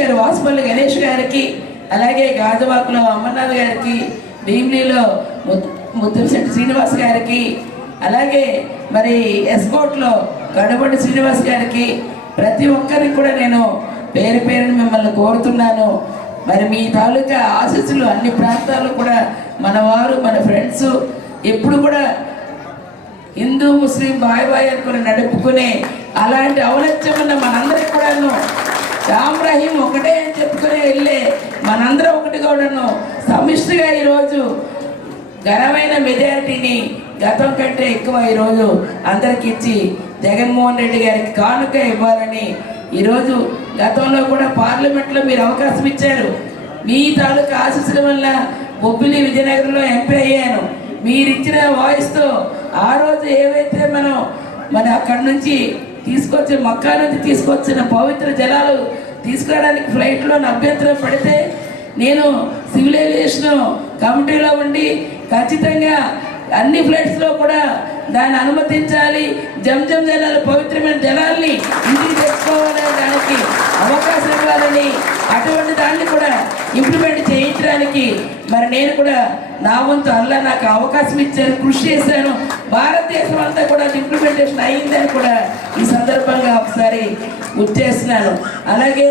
గారు, వాసుపల్లి గణేష్ గారికి, అలాగే గాజువాకులో అమర్నాథ్ గారికి, భీమిలీలో ముద్దుశెట్టి శ్రీనివాస్ గారికి, అలాగే మరి ఎస్కోట్లో గడబడి శ్రీనివాస్ గారికి, ప్రతి ఒక్కరికి కూడా నేను పేరు పేరుని మిమ్మల్ని కోరుతున్నాను. మరి మీ తాలూకా ఆశీస్సులు అన్ని ప్రాంతాల్లో కూడా మన వారు, మన ఫ్రెండ్స్ ఎప్పుడు కూడా హిందూ ముస్లిం బాయ్ బాయ్ అనుకుని నడుపుకునే అలాంటి ఔన్నత్యం ఉన్న మనందరికి కూడాను రామ్ రహీం ఒకటే అని చెప్పుకునే వెళ్ళే మనందరం ఒకటి కూడాను సమిష్టిగా ఈరోజు ఘనమైన మెజారిటీని గతం కంటే ఎక్కువ ఈరోజు అందరికి ఇచ్చి జగన్మోహన్ రెడ్డి గారికి కానుక ఇవ్వాలని ఈరోజు గతంలో కూడా పార్లమెంట్లో మీరు అవకాశం ఇచ్చారు. మీ తాలూకా ఆశీస్సుల వల్ల బొబ్బిలి విజయనగరంలో ఎంపీ అయ్యాను. మీరిచ్చిన వాయిస్తో ఆ రోజు ఏవైతే మన అక్కడి నుంచి తీసుకొచ్చి మక్కా నుంచి తీసుకొచ్చిన పవిత్ర జలాలు తీసుకురావడానికి ఫ్లైట్లో అభ్యంతరం పడితే నేను సివిల్ ఏవియేషన్ కమిటీలో ఉండి ఖచ్చితంగా అన్ని ఫ్లైట్స్లో కూడా దాన్ని అనుమతించాలి, జంజం జలాలు పవిత్రమైన జలాల్ని ఇంటికి తెచ్చుకోవాలనే దానికి అవకాశం ఇవ్వాలని, అటువంటి దాన్ని కూడా ఇంప్లిమెంట్ చేయించడానికి మరి నేను కూడా నా వంతు అల్లా నాకు అవకాశం ఇచ్చాను, కృషి చేశాను. భారతదేశం అంతా కూడా ఇంప్లిమెంటేషన్ అయిందని కూడా ఈ సందర్భంగా ఒకసారి గుర్తు చేస్తున్నాను. అలాగే